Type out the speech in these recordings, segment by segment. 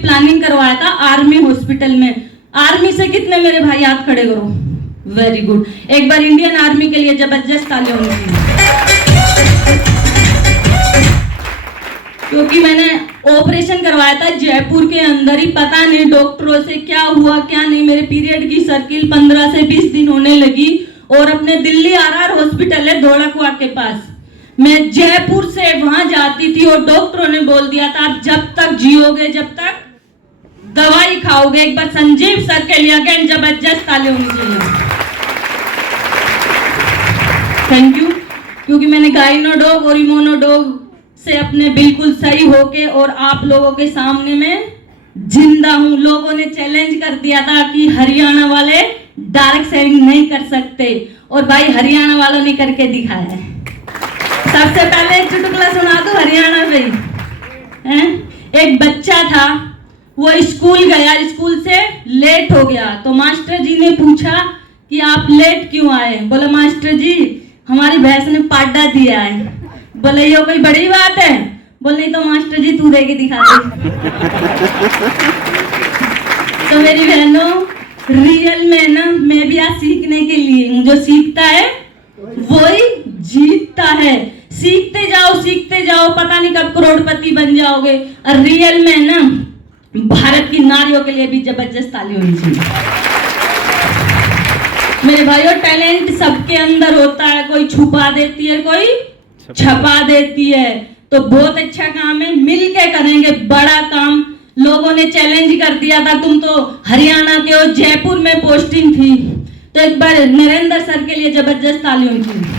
Planning करवाया था army hospital में। आर्मी से कितने मेरे भाई हाथ खड़े करो, वेरी गुड। एक बार इंडियन आर्मी के लिए जबरदस्त तालियां होनी चाहिए, क्योंकि मैंने ऑपरेशन करवाया था जयपुर के अंदर ही। पता नहीं डॉक्टरों से क्या हुआ क्या नहीं, मेरे पीरियड की सर्किल 15 से 20 दिन होने लगी। और अपने दिल्ली आरआर हॉस्पिटल है धौलाकुआ के पास, मैं जयपुर से वहां जाती थी और डॉक्टरों ने बोल दिया था आप जब तक जियोगे, जब तक दवाई खाओगे। एक बार संजीव सर के लिए अगेन जबरदस्त तालियां होनी चाहिए, थैंक यू। क्योंकि मैंने गाइनोडॉग और इम्यूनोडॉग से अपने बिल्कुल सही होके और आप लोगों के सामने में जिंदा हूं। लोगों ने चैलेंज कर दिया था कि हरियाणा वाले डायरेक्ट सेलिंग नहीं कर सकते, और भाई हरियाणा वालों ने करके दिखाया है। सबसे पहले एक चुटकुला सुना दो हरियाणा पे हैं। एक बच्चा था, वो स्कूल गया, स्कूल से लेट हो गया, तो मास्टर जी ने पूछा कि आप लेट क्यों आए? बोला मास्टर जी हमारी भैंस ने पाड्डा दिया है। बोले ये कोई बड़ी बात है? बोले नहीं तो मास्टर जी तू दे के दिखा दे। तो मेरी बहनों, रियल में ना मैं भी आज सीखने के लिए हूँ, जो सीखता है वही जीतता है। सीखते जाओ, पता नहीं कब करोड़पति बन जाओगे। और रियल में ना भारत की नारियों के लिए भी जबरदस्त ताली होनी चाहिए। मेरे भाइयों, टैलेंट सबके अंदर होता है, कोई छुपा देती है, कोई छपा देती है। तो बहुत अच्छा काम है, मिलके करेंगे बड़ा काम। लोगों ने चैलेंज कर दिया था तुम तो हरियाणा के हो, जयपुर में पोस्टिंग थी, तो एक बार नरेंद्र सर के लिए जबरदस्त ताली होनी चाहिए।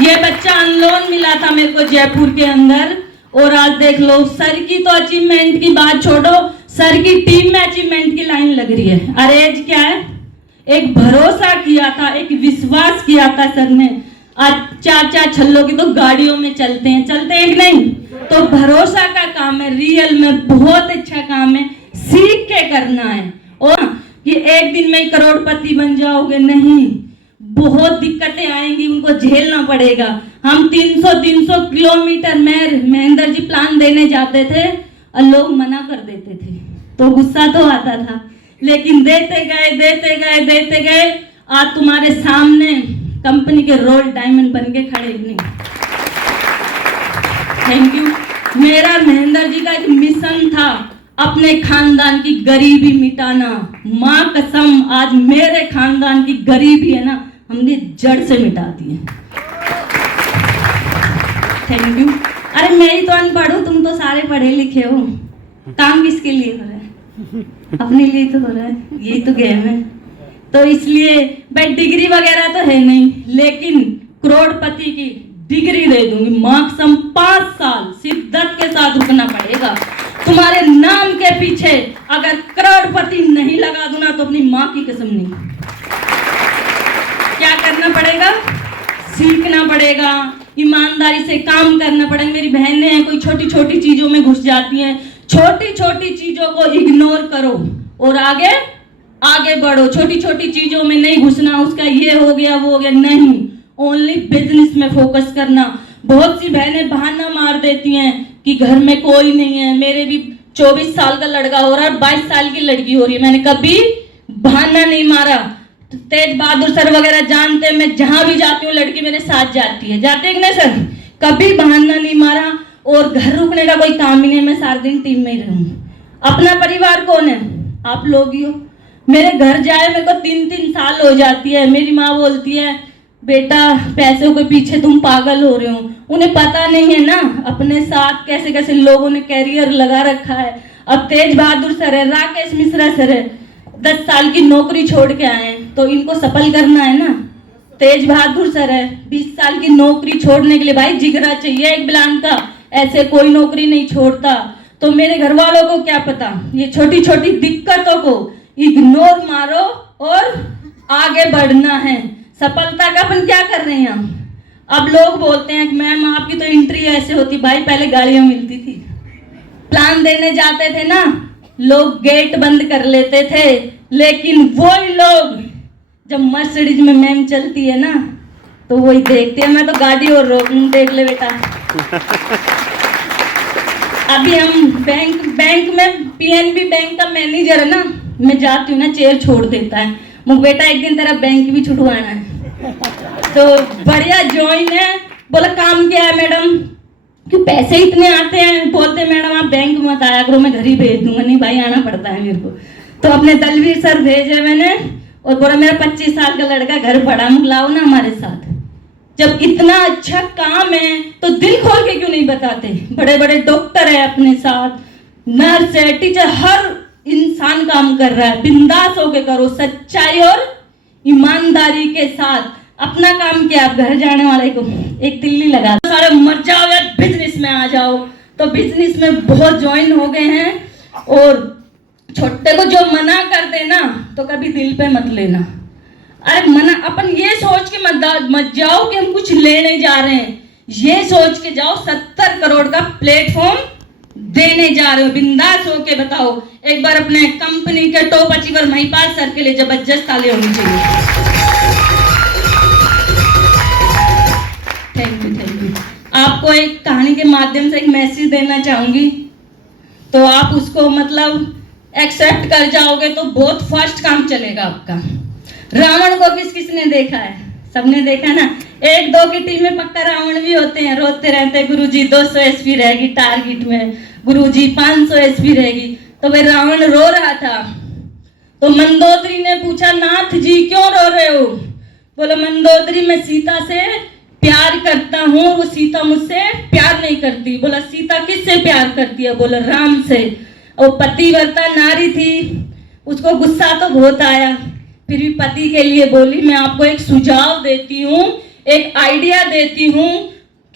ये बच्चा अनलोन मिला था मेरे को जयपुर के अंदर, और आज देख लो सर की तो अचीवमेंट की बात छोड़ो, सर की टीम में अचीवमेंट की लाइन लग रही है। अरे एज क्या है, एक भरोसा किया था, एक विश्वास किया था सर ने। आज 4-4 छल्लों की तो गाड़ियों में चलते हैं कि नहीं? तो भरोसा का काम है, रियल में बहुत अच्छा काम है, सीख के करना है। और कि एक दिन में करोड़पति बन जाओगे, नहीं, बहुत दिक्कतें आएंगी, उनको झेलना पड़ेगा। हम 300 किलोमीटर में महेंद्र जी प्लान देने जाते थे और लोग मना कर देते थे, तो गुस्सा तो आता था, लेकिन देते गए। आज तुम्हारे सामने कंपनी के रोल डायमंड बन के खड़े नहीं। Thank you. मेरा महेंद्र जी का एक मिशन था, अपने खानदान की गरीबी मिटाना। माँ कसम, आज मेरे खानदान की गरीबी है ना, हमने जड़ से मिटा दी है। Thank you. अरे मैं ही तो अनपढ़ हूँ, तुम तो सारे पढ़े लिखे हो। काम किसके लिए हो रहा है? अपने लिए तो हो रहा है, यही तो गेम है। तो इसलिए भाई डिग्री वगैरह तो है नहीं, लेकिन करोड़पति की डिग्री दे दूंगी। मार्क्सम 5 साल शिद्दत के साथ रुकना पड़ेगा। तुम्हारे नाम के पीछे अगर करोड़पति नहीं लगा दूं ना, तो अपनी माँ की कसम नहीं। क्या करना पड़ेगा? सीखना पड़ेगा, ईमानदारी से काम करना पड़ेगा। मेरी बहनें हैं, कोई छोटी छोटी चीजों में घुस जाती हैं। छोटी छोटी चीजों को इग्नोर करो और आगे बढ़ो। छोटी छोटी चीजों में नहीं घुसना, उसका ये हो गया वो हो गया, नहीं, ओनली बिजनेस में फोकस करना। बहुत सी बहनें बहाना मार देती हैं कि घर में कोई नहीं है। मेरे भी 24 साल का लड़का हो रहा है, 22 साल की लड़की हो रही है, मैंने कभी बहाना नहीं मारा। तेज बहादुर सर वगैरह जानते हैं, मैं जहां भी जाती हूँ लड़की मेरे साथ जाती है, जाते हैं कि नहीं सर? कभी बहाना नहीं मारा, और घर रुकने का कोई काम ही नहीं, मैं सारा दिन टीम में ही रहूं। अपना परिवार कौन है? आप लोग ही हो। मेरे घर जाए मेरे को 3-3 साल हो जाती है, मेरी माँ बोलती है बेटा पैसों के पीछे तुम पागल हो रहे हो। उन्हें पता नहीं है ना अपने साथ कैसे कैसे लोगों ने कैरियर लगा रखा है। अब तेज बहादुर सर है, राकेश मिश्रा सर है, 10 साल की नौकरी छोड़ के आए हैं, तो इनको सफल करना है ना। तेज बहादुर सर है, 20 साल की नौकरी छोड़ने के लिए भाई जिगरा चाहिए एक बिलान का, ऐसे कोई नौकरी नहीं छोड़ता। तो मेरे घर वालों को क्या पता, ये छोटी छोटी दिक्कतों को इग्नोर मारो और आगे बढ़ना है। सफलता का अपन क्या कर रहे हैं हम? अब लोग बोलते हैं कि मैम आपकी तो एंट्री ऐसे होती, भाई पहले गाड़ियां मिलती थी, प्लान देने जाते थे ना, लोग गेट बंद कर लेते थे, लेकिन वही लोग जब मर्सिडीज में मैम चलती है ना, तो वही देखते हैं। मैं तो गाड़ी और रोक लूं, देख ले बेटा। अभी हम बैंक में पीएनबी बैंक का मैनेजर है ना, मैं जाती हूँ ना, चेयर छोड़ देता है, मुझे बेटा एक दिन तेरा बैंक भी छुटवाना है। तो बढ़िया ज्वाइन है। बोला काम क्या है मैडम, कि पैसे इतने आते हैं। बोलते मैडम आप बैंक मत आया करो, मैं घर ही भेज दूंगा। नहीं भाई आना पड़ता है मेरे को। तो अपने दलवीर सर भेजे मैंने, और बोला मेरा 25 साल का लड़का घर पड़ा, लाओ ना हमारे साथ। जब इतना अच्छा काम है तो दिल खोल के क्यों नहीं बताते। बड़े बड़े डॉक्टर है अपने साथ, नर्स है, टीचर, हर इंसान काम कर रहा है। बिंदास होके करो, सच्चाई और ईमानदारी के साथ अपना काम किया। आप घर जाने वाले को एक तिल्ली लगा दो, सारे मर जाओ या बिजनेस में आ जाओ। तो बिजनेस में बहुत ज्वाइन हो गए हैं। और छोटे को जो मना कर देना तो कभी दिल पे मत लेना। अरे मना, अपन ये सोच के मत जाओ कि हम कुछ लेने जा रहे हैं। ये सोच के जाओ 70 करोड़ का प्लेटफॉर्म देने जा रहे हो। बिंदास होके बताओ। एक बार अपने कंपनी के टॉप अचीवर महिपाल सर के लिए जबरदस्त ताली होनी चाहिए। Thank you. आपको एक कहानी के माध्यम से एक मैसेज देना चाहूंगी, तो आप उसको मतलब एक्सेप्ट कर जाओगे तो बहुत फास्ट काम चलेगा आपका। रावण को किसने देखा है? सबने देखा ना। 1-2 की टीम में पक्का रावण भी होते हैं, रोते रहते हैं, गुरुजी 200 एसपी रहेगी टारगेट में, गुरुजी 500 एसपी रहेगी। तो भाई रावण रो रहा था। तो मंदोदरी ने पूछा नाथ जी क्यों रो रहे हो? बोला मंदोदरी मैं सीता से प्यार करता हूँ, वो सीता मुझसे प्यार नहीं करती। बोला सीता किससे प्यार करती है? बोला राम से। और पतिव्रता नारी थी, उसको गुस्सा तो बहुत आया, फिर भी पति के लिए बोली मैं आपको एक सुझाव देती हूँ, एक आइडिया देती हूँ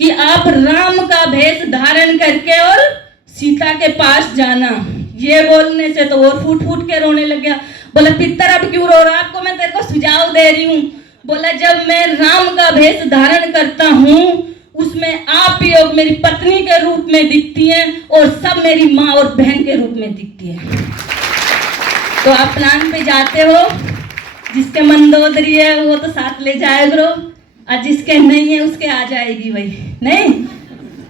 कि आप राम का भेष धारण करके और सीता के पास जाना। ये बोलने से तो वो फूट फूट के रोने लग गया। बोला पितर अब क्यों रो रहा? आपको मैं तेरे को सुझाव दे रही हूँ। बोला जब मैं राम का भेष धारण करता हूँ उसमें आप ही लोग मेरी पत्नी के रूप में दिखती हैं और सब मेरी माँ और बहन के रूप में दिखती है। तो आप प्लान पे जाते हो, जिसके मंदोदरी है वो तो साथ ले जाए करो, और जिसके नहीं है उसके आ जाएगी भाई। नहीं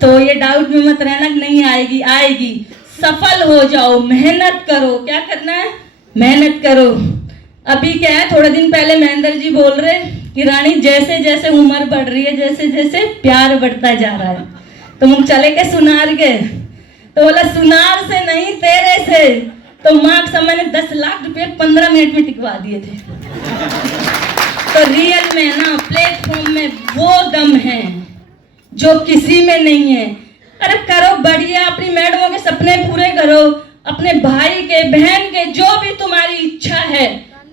तो ये डाउट में मत रहना कि नहीं आएगी, आएगी। सफल हो जाओ, मेहनत करो। क्या करना है? मेहनत करो। अभी क्या है, थोड़े दिन पहले महेंद्र जी बोल रहे कि रानी जैसे जैसे उम्र बढ़ रही है, जैसे जैसे प्यार बढ़ता जा रहा है, तो हम चले के सुनार के। तो बोला सुनार से नहीं तेरे से। तो मार्क्स मैंने 10 लाख रुपए 15 मिनट में टिकवा दिए थे। तो रियल में ना प्लेटफॉर्म में वो दम है जो किसी में नहीं है। अरे करो बढ़िया, अपनी मैडमों के सपने पूरे करो, अपने भाई के बहन के, जो भी तुम्हारी इच्छा है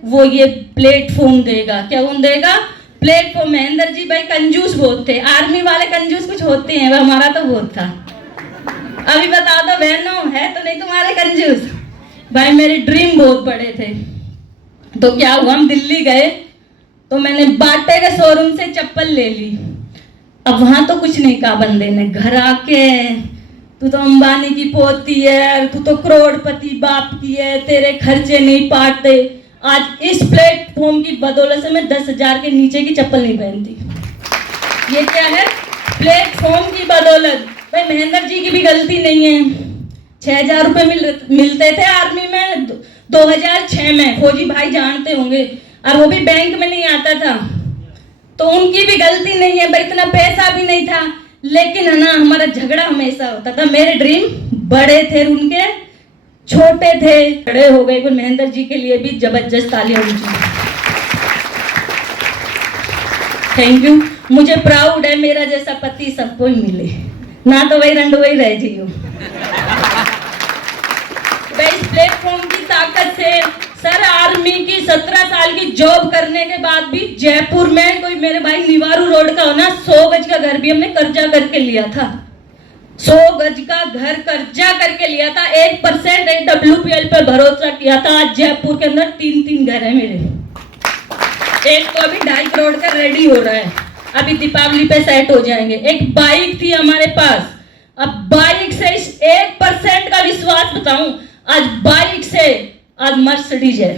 वो ये प्लेटफॉर्म देगा। क्या वो देगा? प्लेटफॉर्म। महेंद्र जी भाई कंजूस बहुत थे, आर्मी वाले कंजूस कुछ होते हैं, हमारा तो बहुत था। अभी बता दो बहनों, है तो नहीं तुम्हारे कंजूस? भाई मेरे ड्रीम बहुत बड़े थे। तो क्या हुआ, हम दिल्ली गए तो मैंने बाटे के शोरूम से चप्पल ले ली। अब वहां तो कुछ नहीं कहा बंदे ने, घर आके तू तो अंबानी की पोती है, तू तो करोड़पति बाप की है, तेरे खर्चे नहीं पाते। आज इस प्लेटफॉर्म की बदौलत से मैं 10,000 के नीचे की चप्पल नहीं पहनती। ये क्या है? प्लेटफॉर्म की बदौलत। भाई महेंद्र जी की भी गलती नहीं है। 6,000 रुपए मिलते थे आर्मी में 2006 में, फौजी भाई जानते होंगे, और वो भी बैंक में नहीं आता था। तो उनकी भी गलती नहीं है भाई, इतना पैसा भी नहीं था, लेकिन है ना हमारा झगड़ा हमेशा होता था। मेरे ड्रीम बड़े थे, उनके छोटे थे, बड़े हो गए। महेंद्र जी के लिए भी जबरदस्त तालियां होनी चाहिए। Thank you. मुझे प्राउड है मेरा जैसा पति सबको ही मिले, ना तो वही रंडो वही रह जियो। इस प्लेटफॉर्म की ताकत से सर आर्मी की 17 साल की जॉब करने के बाद भी जयपुर में कोई मेरे भाई निवारू रोड का हो ना 100 गज का घर भी हमने कर्जा करके लिया था। 100 गज का घर कर्जा करके लिया था। 1% WPL पर भरोसा किया था। आज जयपुर के अंदर 3 घर है मेरे। एक तो अभी 2.5 करोड़ का रेडी हो रहा है, अभी दीपावली पे सेट हो जाएंगे। एक बाइक थी हमारे पास, अब बाइक से इस 1% का विश्वास बताऊं, आज बाइक से आज मर्सिडीज है।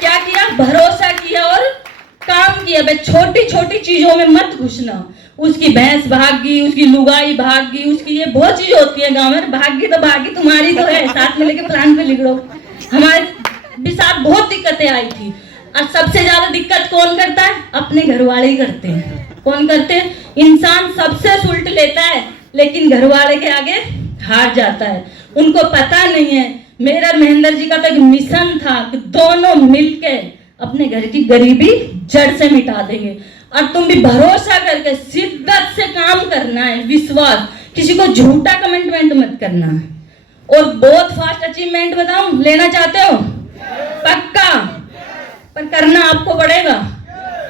क्या किया? भरोसा किया और काम किया। भाई छोटी छोटी चीजों में मत घुसना। उसकी भैंस भाग गई, उसकी लुगाई भाग गई, उसकी ये बहुत चीज होती है गाँव में। भागी तो भागी, तुम्हारी तो है, साथ में लेके प्लान पे लिख लो। हमारे भी साथ बहुत दिक्कतें आई थी। और सबसे ज्यादा दिक्कत कौन करता है? अपने घर वाले ही करते हैं। कौन करते हैं? इंसान सबसे सुलट लेता है, लेकिन घर वाले के आगे हार जाता है। उनको पता नहीं है। मेरा महेंद्र जी का तो एक मिशन था कि दोनों मिलके अपने घर की गरीबी जड़ से मिटा देंगे। और तुम भी भरोसा करके शिद्दत से काम करना है, विश्वास, किसी को झूठा कमिटमेंट मत करना है। और बहुत फास्ट अचीवमेंट बताऊं, लेना चाहते हो? पक्का, पर करना आपको पड़ेगा।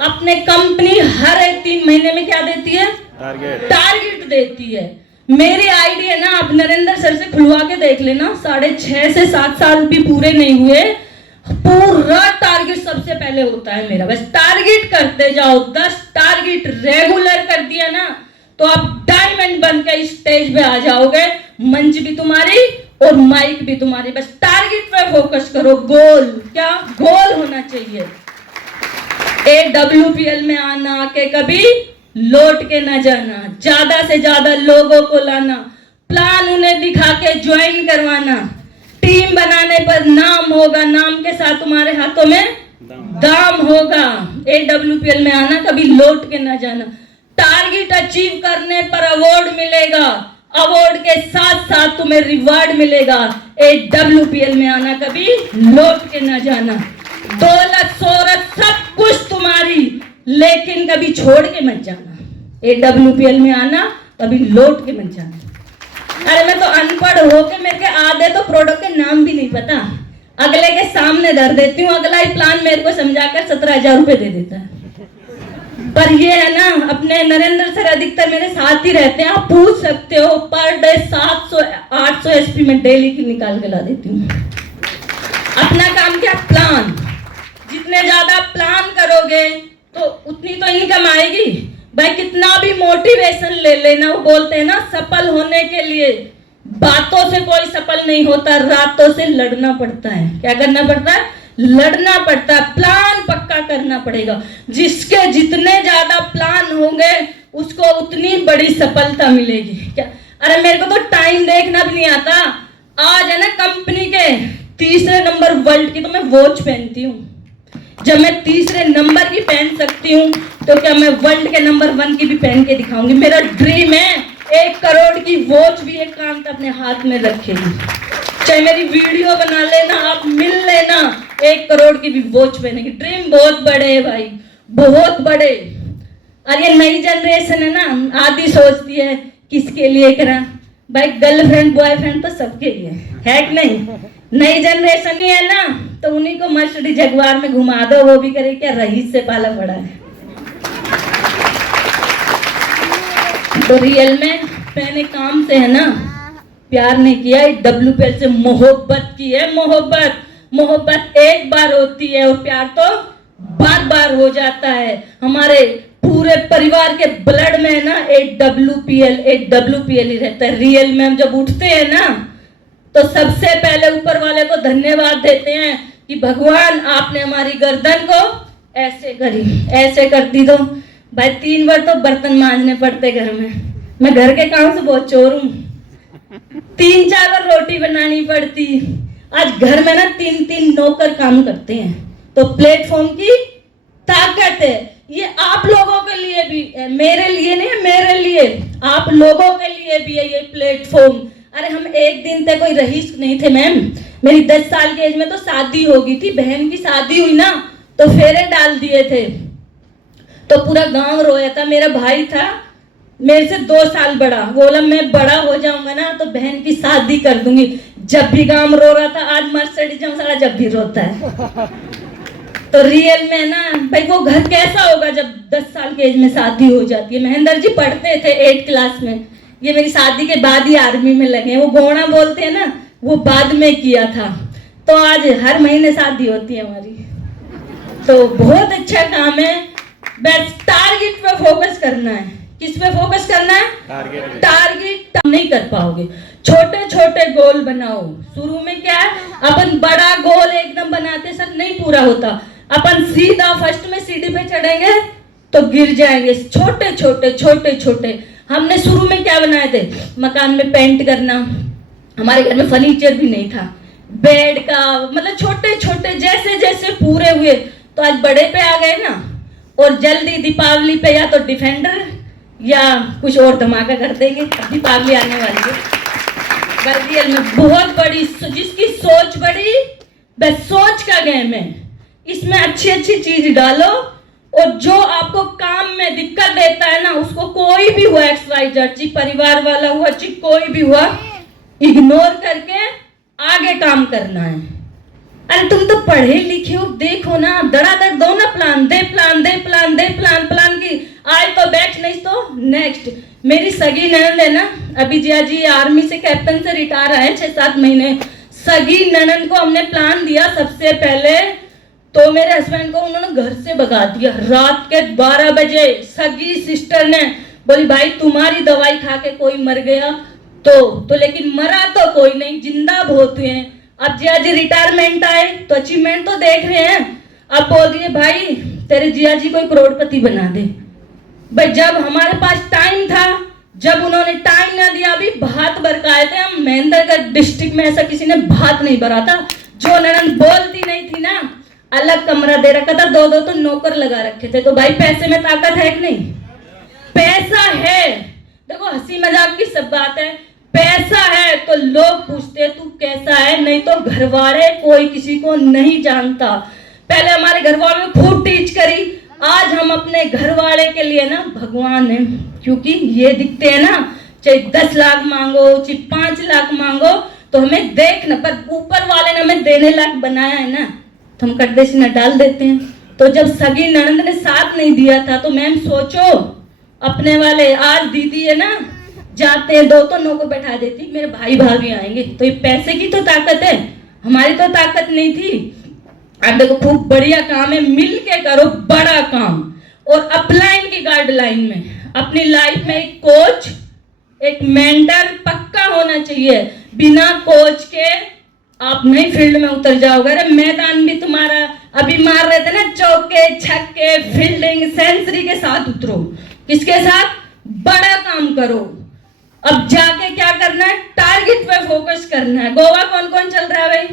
अपने कंपनी हर एक 3 महीने में क्या देती है? टारगेट देती है। मेरी आईडी है ना, आप नरेंद्र सर से खुलवा के देख लेना, 6.5 से 7 साल भी पूरे नहीं हुए, पूरा टारगेट सबसे पहले होता है मेरा। बस टारगेट करते जाओ, 10 टारगेट रेगुलर कर दिया ना तो आप डायमंड बन के स्टेज पे आ जाओगे। मंच भी तुम्हारी और माइक भी तुम्हारी। बस टारगेट पे फोकस करो। गोल, क्या गोल होना चाहिए? AWPL में आना के कभी लौट के न जाना, ज्यादा से ज्यादा लोगों को लाना, प्लान उन्हें दिखा के ज्वाइन करवाना, टीम बनाने पर नाम होगा, नाम के साथ तुम्हारे हाथों में दाम होगा। AWPL में आना, कभी लौट के न जाना। टारगेट अचीव करने पर अवार्ड मिलेगा, अवार्ड के साथ साथ तुम्हें रिवार्ड मिलेगा। AWPL में आना, कभी लौट के न जाना। दौलत शोहरत सब कुछ तुम्हारी, लेकिन कभी छोड़ के मत जाना। AWPL में आना, कभी लौट के मत जाना। अरे मैं तो अनपढ़ होके मेरे के आधे तो प्रोडक्ट के नाम भी नहीं पता, अगले के सामने धर देती हूँ। अगला ही प्लान मेरे को समझाकर 17,000 रुपए दे देता है। पर ये है ना, अपने नरेंद्र सर अधिकतर मेरे साथ ही रहते हैं। आप पूछ सकते हो, पर डे 700-800 SP में डेली की निकाल के ला देती हूँ। अपना काम क्या? प्लान। जितने ज्यादा प्लान करोगे तो उतनी तो इनकम आएगी। भाई कितना भी मोटिवेशन ले लेना, वो बोलते हैं ना, सफल होने के लिए बातों से कोई सफल नहीं होता, रातों से लड़ना पड़ता है। क्या करना पड़ता है? लड़ना पड़ता है। प्लान पक्का करना पड़ेगा। जिसके जितने ज्यादा प्लान होंगे उसको उतनी बड़ी सफलता मिलेगी। क्या? अरे मेरे को तो टाइम देखना भी नहीं आता। आज है ना कंपनी के 3रे नंबर वर्ल्ड की तो मैं वॉच पहनती हूँ। जब मैं 3रे नंबर की पहन सकती हूँ तो क्या मैं वर्ल्ड के नंबर 1 की भी पहन के दिखाऊंगी। मेरा ड्रीम है 1 करोड़ की वॉच भी एक कांत अपने हाथ में रखेगी। चाहे मेरी वीडियो बना लेना, आप मिल लेना, 1 करोड़ की भी वॉच पहनेगी। ड्रीम बहुत बड़े है भाई, बहुत बड़े। और ये नई जनरेशन है ना, आधी सोचती है किसके लिए करा। भाई गर्लफ्रेंड बॉयफ्रेंड तो सबके लिए है कि नहीं? नई जनरेशन ही है ना, तो उन्हीं को मर्सिडीज जगुआर में घुमा दो, वो भी करे क्या? रईस से पाला पड़ा है। तो रियल में मैंने काम से है ना प्यार नहीं किया, AWPL से मोहब्बत की है। मोहब्बत एक बार होती है और प्यार तो बार बार हो जाता है। हमारे पूरे परिवार के ब्लड में है ना AWPL ही रहता है। रियल में हम जब उठते हैं ना तो सबसे पहले ऊपर वाले को धन्यवाद देते हैं कि भगवान आपने हमारी गर्दन को ऐसे करी, ऐसे करती। तो भाई 3 बार तो बर्तन मांजने पड़ते घर में। मैं घर के काम से बहुत चोर हूँ। 3-4 बार रोटी बनानी पड़ती। आज घर में ना 3-3 नौकर काम करते हैं। तो प्लेटफॉर्म की ताकत है। ये आप लोगों के लिए भी है, मेरे लिए नहीं है, मेरे लिए, आप लोगों के लिए भी है ये प्लेटफॉर्म। अरे हम एक दिन तक कोई रईस नहीं थे मैम। मेरी 10 साल की एज में तो शादी हो गई थी। बहन की शादी हुई ना तो फेरे डाल दिए थे, तो पूरा गांव रोया था। मेरा भाई था मेरे से 2 साल बड़ा, बोला मैं बड़ा हो जाऊंगा ना तो बहन की शादी कर दूंगी। जब भी गांव रो रहा था, आज मर्सिडीज साला जब भी रोता है। तो रियल में ना भाई वो घर कैसा होगा जब 10 साल की एज में शादी हो जाती है। महेंद्र जी पढ़ते थे 8th क्लास में, ये मेरी शादी के बाद ही आर्मी में लगे। वो गोणा बोलते हैं ना, वो बाद में किया था। तो आज हर महीने शादी होती है हमारी। तो बहुत अच्छा काम है। बस टारगेट पे फोकस करना है। किस पे फोकस करना है? टारगेट नहीं कर पाओगे। छोटे छोटे गोल बनाओ। शुरू में क्या है, अपन बड़ा गोल एकदम बनाते सर नहीं पूरा होता। अपन सीधा फर्स्ट में सीढ़ी पे चढ़ेंगे तो गिर जाएंगे। छोटे छोटे छोटे छोटे हमने शुरू में क्या बनाए थे, मकान में पेंट करना, हमारे घर में फर्नीचर भी नहीं था, बेड का, मतलब छोटे छोटे जैसे जैसे पूरे हुए तो आज बड़े पे आ गए ना। और जल्दी दीपावली पे या तो डिफेंडर या कुछ और धमाका कर देंगे। दीपावली आने वाली है, गर्दियल में बहुत बड़ी, जिसकी सोच बड़ी बस सोच का गेम है। इसमें अच्छी अच्छी चीज डालो और जो आपको काम में दिक्कत देता है ना, उसको कोई भी हुआ, XYZ परिवार वाला हुआ, कोई भी हुआ, इग्नोर करके आगे काम करना है। अरे तुम तो पढ़े लिखे हो, देखो ना, धड़ाधड़ दो ना प्लान, दे प्लान दे प्लान दे प्लान प्लान की आज तो बैच, नहीं तो नेक्स्ट। मेरी सगी ननद है ना, अभी जिया जी आर्मी से कैप्टन से रिटायर आए 6-7 महीने। सगी ननद को हमने प्लान दिया सबसे पहले, तो मेरे हस्बैंड को उन्होंने घर से भगा दिया रात के 12 बजे। सगी सिस्टर ने बोली भाई तुम्हारी दवाई खा के कोई मर गया तो लेकिन मरा तो कोई नहीं, जिंदा बहुत हुए हैं। अब जिया जी रिटायरमेंट आए तो अचीवमेंट तो देख रहे हैं, अब बोल दिए भाई तेरे जिया जी को करोड़पति बना दे। भाई जब हमारे पास टाइम था, जब उन्होंने टाइम ना दिया, अभी भात बरकाए थे हम, महेंद्रगढ़ डिस्ट्रिक्ट में ऐसा किसी ने भात नहीं भरा था। जो ननद बोलती नहीं थी ना, अलग कमरा दे रखा था, 2-2 तो नौकर लगा रखे थे। तो भाई पैसे में ताकत है कि नहीं? पैसा है, देखो हंसी मजाक की सब बात है, पैसा है तो लोग पूछते तू कैसा है, नहीं तो घर वाले कोई किसी को नहीं जानता। पहले हमारे घर वालों ने खूब टीच करी, आज हम अपने घर वाले के लिए ना भगवान है, क्योंकि ये दिखते हैं ना, चाहे 10 लाख मांगो चाहे 5 लाख मांगो, तो हमें देखना, पर ऊपर वाले ने हमें देने लायक बनाया है ना, तो हम कटदे से न डाल देते हैं। तो जब सगी ननद ने साथ नहीं दिया था तो मैम सोचो अपने वाले, आज दीदी है ना जाते हैं 2 तो नौकर बैठा देती, मेरे भाई भाभी आएंगे, तो ये पैसे की तो ताकत है, हमारी तो ताकत नहीं थी। अब देखो खूब बढ़िया काम है, मिल के करो बड़ा काम। और अपलाइन की गाइडलाइन में अपनी लाइफ में एक कोच, एक मेंटर पक्का होना चाहिए। बिना कोच के आप नई फील्ड में उतर जाओगे। अरे मैदान भी तुम्हारा, अभी मार रहे थे ना चौके छक्के, फील्डिंग सेंचुरी के साथ उतरो, किसके साथ? बड़ा काम करो। अब जाके क्या करना है? टारगेट पे फोकस करना है। गोवा कौन कौन चल रहा है भाई?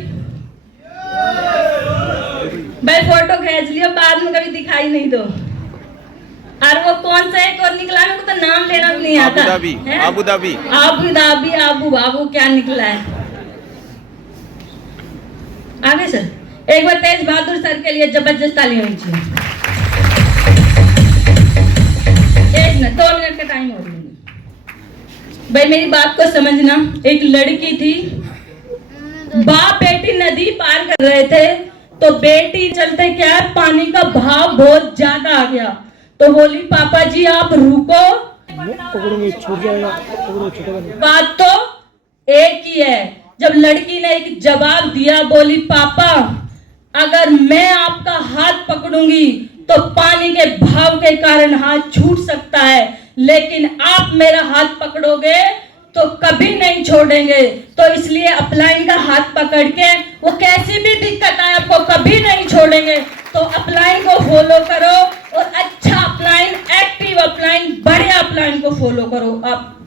भाई फोटो खींच लियो, बाद में कभी दिखाई नहीं दो। और वो कौन सा एक और निकला, मेरे को तो नाम लेना भी नहीं आता। आबू धाबी आबू बाबू क्या निकला है? आगे सर एक बार तेज बहादुर सर के लिए जबरदस्त ताली होनी चाहिए। 2 मिनट का टाइम हो रही है भाई, मेरी बात को समझना। एक लड़की थी, बाप बेटी नदी पार कर रहे थे, तो बेटी चलते क्या है, पानी का भाव बहुत ज्यादा आ गया, तो बोली पापा जी आप रुको। बात तो एक ही है। जब लड़की ने एक जवाब दिया, बोली पापा अगर मैं आपका हाथ पकड़ूंगी तो पानी के भाव के कारण हाथ छूट सकता है, लेकिन आप मेरा हाथ पकड़ोगे तो कभी नहीं छोड़ेंगे। तो इसलिए अपलाइन का हाथ पकड़ के, वो कैसी भी दिक्कत आए आपको कभी नहीं छोड़ेंगे। तो अपलाइन को फॉलो करो, और अच्छा अपलाइन, एक्टिव अपलाइन, बढ़िया अपलाइन को फॉलो करो। आप